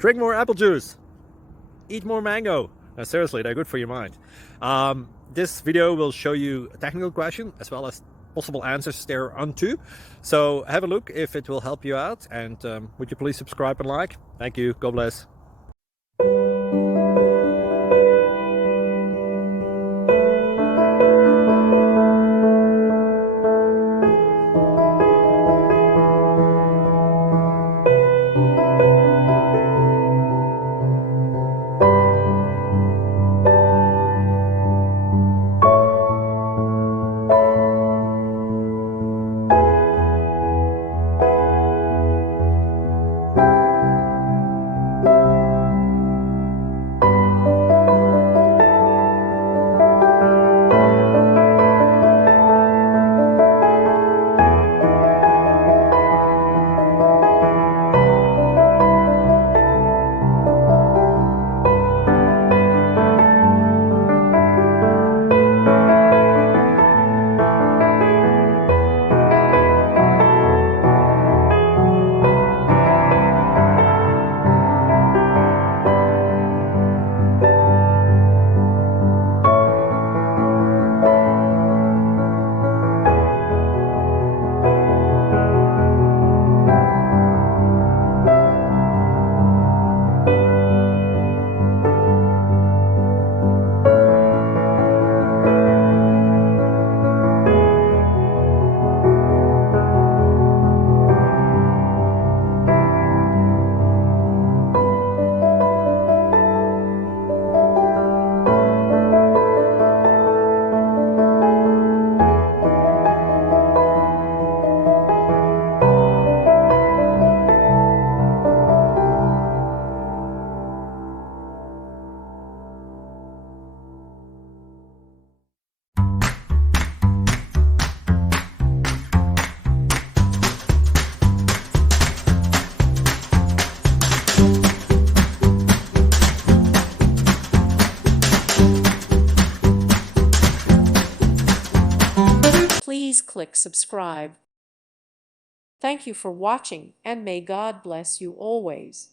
Drink more apple juice. Eat more mango. No, seriously, they're good for your mind. This video will show you a technical question as well as possible answers thereunto. So have a look if it will help you out, and would you please subscribe and like? Thank you. God bless. Please click subscribe. Thank you for watching, and may God bless you always.